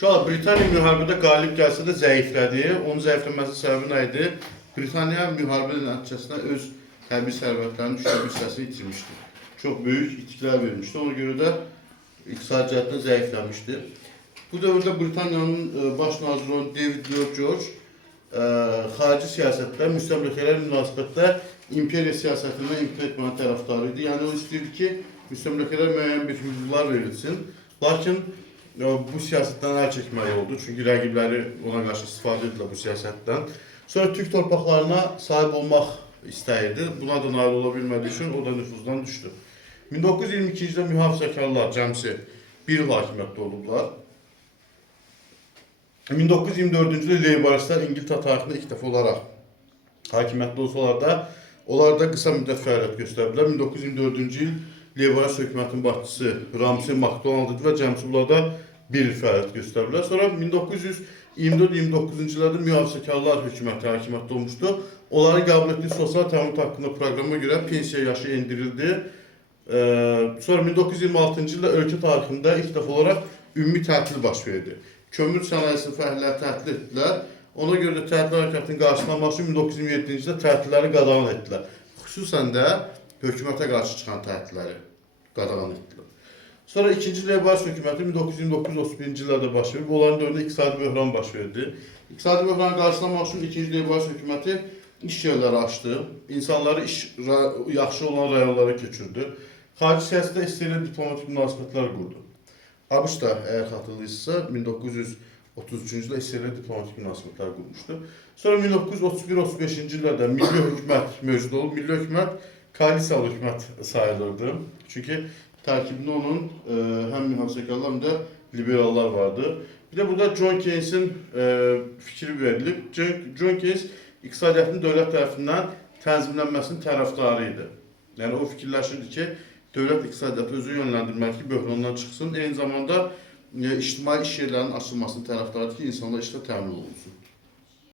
Uşaqlar, Britaniya müharibədə qalib gəlsə də zəiflədi. Onun zəifləməsi səbəbi nə idi? Britaniya müharibə nəticəsində öz hərbi sərvətlərinin üçdə bir hissəsini itirmişdi. Çox böyük itkilər vermişdi. Ona görə də iqtisadi cəhətdən zəifləmişdi. Bu dövrdə Britaniyanın baş naziri olan David Lloyd George xarici siyasətdə, müstəmləkələr münasibətdə imperiya siyasətindən imtina etmənin tərəfdarı idi. Yəni o istəyirdi ki, müstəmləkələr müəyyən bir hüquqlar verilsin. Lakin bu siyasətdən əl çəkməli oldu. Çünki rəqibləri ona qarşı istifadə edirlər bu siyasətdən. Sonra Türk torpaqlarına sahib olmaq istəyirdi. Buna da nail ola bilmədiyi üçün o da nüfuzdan düşdü. 1922-ci ildə mühafizəkarlar cəmsi bir il hakimiyyətdə olublar. 1924-cü ildə Leyboristlər İngiltərə tarixində ilk dəfə olaraq hakimiyyətdə olsalar da, onlar da qısa müddət fəaliyyət göstərdilər. 1924-cü il Leyborist hökumətinin başçısı Ramsay MacDonald idi və cəmsi bunlarda bir il fəaliyyət göstərdilər. Sonra 1924-29-cu illərdə mühafizəkarlar hökuməti hakimiyyətdə olmuşdu. Onları qəbul etdiyi sosial təminat haqqında proqrama görə pensiya yaşı endirildi. Sonra 1926-cı ildə ölkə tarixində ilk dəfə olaraq ümumi tətil baş verdi. Kömür sənayesinin fəhlələri tətil etdilər. Ona görə də tətil hərəkatının qarşısını almaq üçün 1927-ci ildə tətilləri qadağan etdilər. Xüsusən də hökumətə qarşı çıxan tətilləri qadağan etdilər. Sonra 2-ci Leyborist hökuməti 1929-31-ci illərdə baş verib. Onların dövründə iqtisadi böhran baş verdi. İqtisadi böhranın qarşısını almaq üçün 2-ci Leyborist hökuməti iş yerləri açdı. İnsanları yaxşı olan rayonlara köçürdü. Xarici siyasətdə istəyilən diplomatik münasibətlər qurdu. ABŞ da, əgər xatırlayırsınızsa, 1933-cü ildə istəyilən diplomatik münasibətlər qurmuşdu. Sonra 1931-35-ci illərdə milli hökumət mövcud olub. Milli hökumət koalisiyalı hökumət sayılırdı. Çünki tərkibində onun həm mühafizəkarlar, həm də liberallar vardı. Bir də burada John Keynes'in fikri verilib. John Keynes iqtisadiyyatın dövlət tərəfindən tənzimlənməsinin tərəfdarı idi. Yəni o fikirləşirdi ki, dövlət iqtisadiyyatı özü yönləndirməli ki, böhrandan çıxsın. Eyni zamanda ictimai iş yerlərinin açılmasının tərəfdarı ki, insanlar işlə təmin olunsun.